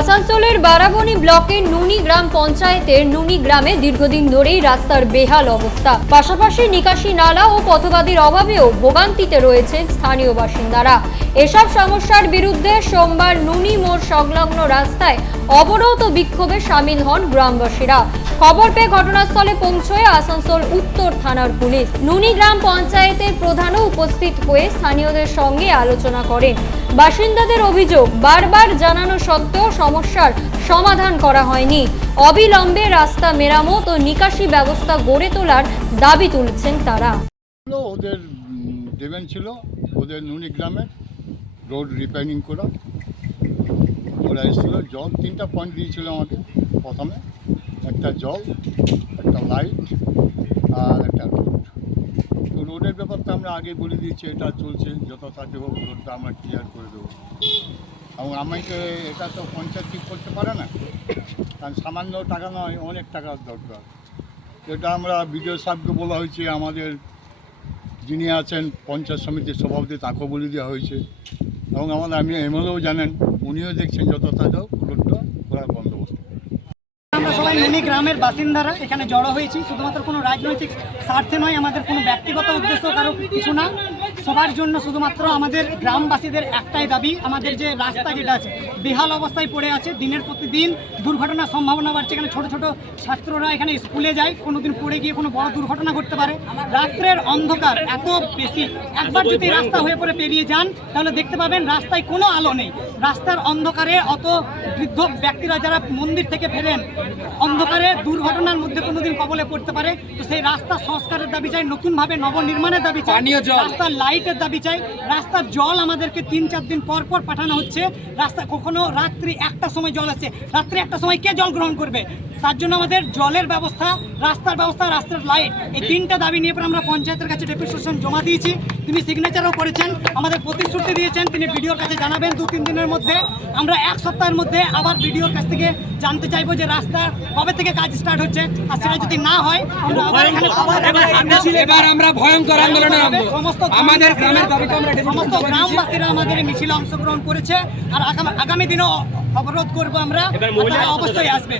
আসানসোলের বারাবনী ব্লকের নুনি গ্রাম পঞ্চায়েতের নুনি গ্রামে দীর্ঘদিন ধরেই রাস্তার বেহাল অবস্থা। পাশাপাশি নিকাশি নালা ও পথবাদীর অভাবেও ভোগান্তিতে রয়েছে স্থানীয় বাসিন্দারা। এসব সমস্যার বিরুদ্ধে সোমবার নুনি মোড় সংলগ্ন রাস্তায় অবরোধ ও বিক্ষোভে সামিল হন গ্রামবাসীরা। খবর পেয়ে ঘটনাস্থলে পৌঁছয় আসানসোল উত্তর থানার পুলিশ। নুনি গ্রাম পঞ্চায়েতের প্রধানও উপস্থিত হয়ে স্থানীয়দের সঙ্গে আলোচনা করেন। বাসিন্দাদের অভিযোগ, বারবার জানানো সত্ত্বেও সমস্যার সমাধান করা হয়নি। অবিলম্বে রাস্তা মেরামত ও নিকাশি ব্যবস্থা গড়ে তোলার দাবি তুলছেন তারা। ওদের দেবেন ছিল, ওদের নুনি রোড রিপেয়ারিং করা ওরা জল তিনটা পয়েন্ট দিয়েছিল আমাকে প্রথমে। একটা জল, একটা লাইট আর একটা রোড তো রোডের ব্যাপারটা আমরা আগে বলে দিয়েছি, এটা চলছে তাড়াতাড়ি হোক রোডটা আমরা ক্লিয়ার করে দেবো। এবং আমাকে এটা তো পঞ্চায়েত ঠিক করতে পারে না, কারণ সামান্য টাকা নয়, অনেক টাকার দরকার। এটা আমরা বিডিও সাহেবকে বলা হয়েছে, আমাদের যিনি আছেন পঞ্চায়েত সমিতির সভাপতি, তাকেও বলে দেওয়া হয়েছে। এবং আমাদের আমি এমএলএও জানেন, উনিও দেখছেন যত তাদের রোডটা করার বন্দোবস্ত। আমরা সবাই মিনি গ্রামের বাসিন্দারা এখানে জড়ো হয়েছি। শুধুমাত্র কোনো রাজনৈতিক স্বার্থে নয়, আমাদের কোনো ব্যক্তিগত উদ্দেশ্য কারও কিছু না। সবার জন্য শুধুমাত্র আমাদের গ্রামবাসীদের একটাই দাবি আমাদের যে রাস্তা যেটা আছে বেহাল অবস্থায় পড়ে আছে দিনের প্রতিদিন দুর্ঘটনার সম্ভাবনা বাড়ছে। এখানে ছোট ছোট ছাত্ররা এখানে স্কুলে যায় কোনোদিন পড়ে গিয়ে কোনো বড় দুর্ঘটনা ঘটতে পারে। রাত্রের অন্ধকার এত বেশি। একবার যদি রাস্তা হয়ে পড়ে পেরিয়ে যান তাহলে দেখতে পাবেন রাস্তায় কোনো আলো নেই। রাস্তার অন্ধকারে অত বৃদ্ধ ব্যক্তিরা যারা মন্দির থেকে ফেরেন অন্ধকারে দুর্ঘটনার মধ্যে কোনোদিন কবলে পড়তে পারে। তো সেই রাস্তা সংস্কারের দাবি চাই নতুনভাবে নবনির্মাণের দাবি চাই। রাস্তার লাইটের দাবি চাই। রাস্তার জল আমাদেরকে তিন, চার দিন পর পর পাঠানো হচ্ছে। রাস্তা কখনো রাত্রি একটা সময় জল আছে রাত্রি একটা সময় কে জল গ্রহণ করবে? তার জন্য আমাদের জলের ব্যবস্থা রাস্তার ব্যবস্থা রাস্তার লাইট এই তিনটা দাবি নিয়ে পরে আমরা পঞ্চায়েতের কাছে ডেপুটেশন জমা দিয়েছি। তিনি সিগনেচারও করেছেন আমাদের প্রতিশ্রুতি দিয়েছেন তিনি বিডিওর কাছে জানাবেন দু তিন দিনের মধ্যে। আমরা এক সপ্তাহের মধ্যে আবার বিডিওর কাছ থেকে জানতে চাইব যে রাস্তা কবে থেকে কাজ স্টার্ট হচ্ছে। আর সেটা যদি না হয় আমরা আবার এবার আমরা ভয়ঙ্কর আন্দোলনে সমস্ত আমাদের গ্রামের দাবিকে আমরা ডেপুটেশন সমস্ত গ্রামবাসীরা আমাদের মিছিলে অংশগ্রহণ করেছে। আর আগামী আগামী দিনও অবরোধ করব আমরা। অবশ্যই আসবে